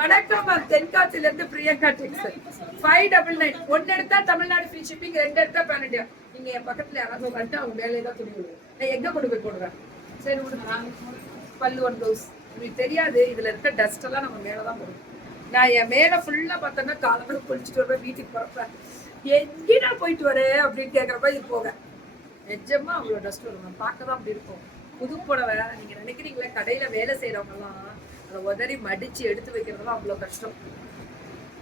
வணக்கம் மேம், தென்காசில இருந்து பிரியங்கா டெக்ஸ் 599. ஒன்னு எடுத்தா தமிழ்நாடு ஃப்ரீ ஷிப்பிங், 2 எடுத்தா பேன் இண்டியா. நீங்க என் பக்கத்துல யாராவது வந்துட்டு அவங்க மேலே தான் துணி விடுவோம். நான் எங்க கொண்டு போய் போடுவேன்? சரி விடுங்க. பல்லு ஒன் ப்ளவுஸ். உங்களுக்கு தெரியாது, இதுல இருக்க டஸ்ட் எல்லாம் நம்ம மேலதான் போடுவோம். நான் என் மேல ஃபுல்லா பார்த்தோன்னா காலத்துல குளிச்சுட்டு வருவேன், வீட்டுக்கு போறப்ப எங்கடா போயிட்டு வரேன் அப்படின்னு கேட்கறப்ப இது போக நிஜமா அவ்வளோ டஸ்ட் வரும். பார்க்க தான் அப்படி இருக்கும். புது புடவை நீங்க நினைக்கிறீங்களே, கடையில வேலை செய்யறவங்க எல்லாம் அதை உதறி மடிச்சு எடுத்து வைக்கிறதுலாம் அவ்வளோ கஷ்டம்.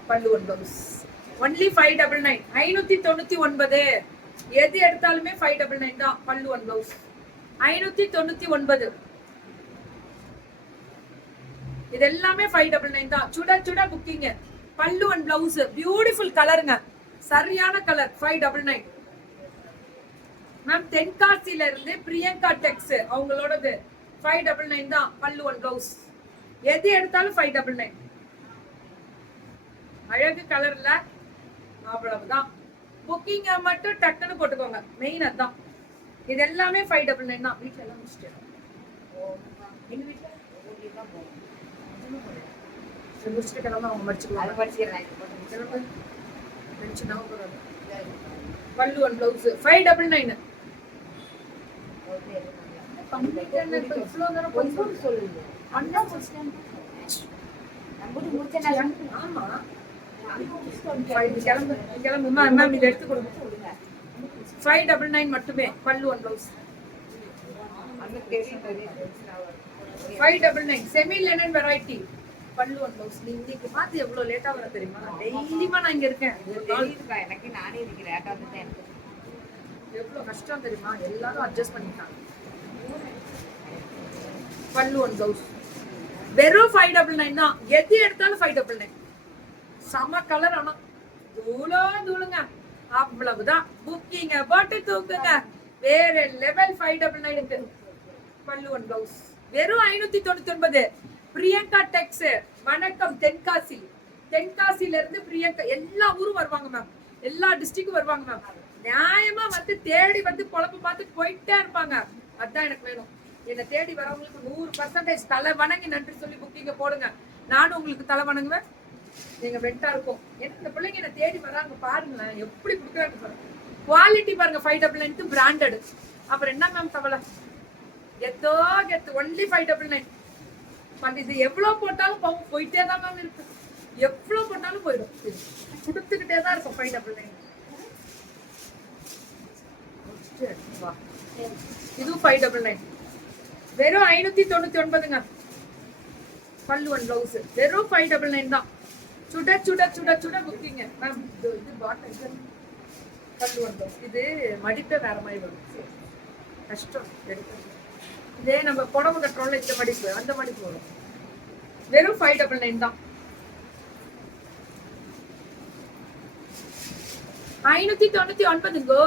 பல்லு ஒன் ப்ளவுஸ் ஒன்லி 599. 599. எது எடுத்தாலுமே 599 தான். பல்லு ஒன் ப்ளவுஸ் 599. இது எல்லாமே 599 தான். சுட சுட புக்கிங். பல்லு ஒன் ப்ளவுஸ் பியூட்டிஃபுல் கலருங்க, சரியான கலர். 599 மேம். தென்காசில இருந்து பிரியங்கா டெக்ஸ் அவங்களோடது 599 தான். பல்லு ஒன் ப்ளவுஸ் எது எடுத்தாலும் 599. அழகு கலர்ல அவ்வளவுதான். புக்கிங்க மட்டும் டக்குன்னு போட்டுக்கோங்க, மெயின் அதான். இது எல்லாமே 599 தான். வீட்டுல எல்லாம் முடிச்சிட்டேன். எங்க வீட்டுல முடிச்சுட்டு கிளம்ப அவங்க படிச்சுக்கலாம். பல்லு ஒன் ப்ளவுஸ் 599. மட்டுமே. பல்லு one blouse 599. Semi linen variety. பல்லு ஒன் ப்ளவுஸ். இன்னைக்கு பார்த்து எவ்வளவு லேட்டா வர தெரியுமா? டெய்லியுமா நான் இங்க இருக்கேன். எனக்கு நானே இன்னைக்கு லேட்டா வந்துட்டேன். எவ்வளவு கஷ்டம் தெரியுமா? எல்லாரும் அட்ஜஸ்ட் பண்ணிட்டாங்க. பல்லு ஒன் ப்ளவுஸ் வெறும் 599 தான். எது எடுத்தாலும் 599. செம கலர். ஆனா தூளுங்க அவ்வளவுதான். புக்கிங்க போட்டு தூக்குங்க. வேற லெவல். 599. பல்லு ஒன் ப்ளவுஸ் வெறும் 599. பிரியங்கா டெக்ஸ். வணக்கம். தென்காசி. தென்காசில இருந்து பிரியங்கா. எல்லா ஊரும் வருவாங்க மேம், எல்லா டிஸ்ட்ரிக்டும் வருவாங்க மேம். நியாயமா வந்து தேடி வந்து குழப்ப பார்த்துட்டு போயிட்டே இருப்பாங்க. அதான் எனக்கு வேணும். என்னை தேடி வரவங்களுக்கு 100% தலை வணங்கி நன்றி சொல்லி புக்கிங்க போடுங்க. நானும் உங்களுக்கு தலை வணங்குவேன். நீங்க வெண்டா இருக்கும். இந்த பிள்ளைங்க என்ன தேடி வராங்க பாருங்க, எப்படி கொடுக்குறாங்க பாருங்க. குவாலிட்டி பாருங்க. 599 பிராண்டட். அப்புறம் என்ன மேம் கவலை? எத்தோ கெத்து. ஒன்லி 599. இது எவ்வளவு போட்டாலும் போயிட்டே தான் மேம் இருக்கு. எவ்வளவு போட்டாலும் போயிடும். கொடுத்துக்கிட்டே தான் இருக்கும். 599. இது 599. வெறும் 599ங்க. பல்லு ஒன் ப்ளவுஸ் வெறும் 599 தான். சுட சுட சுட சுட புக்கிங்க மேம். இது பாட்டம். பல்லு ஒன் ப்ளவுஸ். இது மடிப்பே வேற மாதிரி வரும். கஷ்டம் எடுக்கிறது. இதே நம்ம புடவை கட்டுறோம்ல, இந்த மடிப்பு அந்த மடிப்பு வரும். வெறும் 599 தான். 599.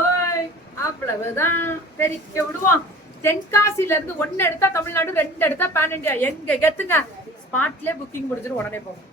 அவ்வளவுதான். தெரிக்க விடுவோம். தென்காசில இருந்து 1 எடுத்தா தமிழ்நாடு, 2 எடுத்தா பேன் இண்டியா. எங்க கெத்துங்க. ஸ்பாட்லயே புக்கிங் முடிஞ்சிடும், உடனே போகும்.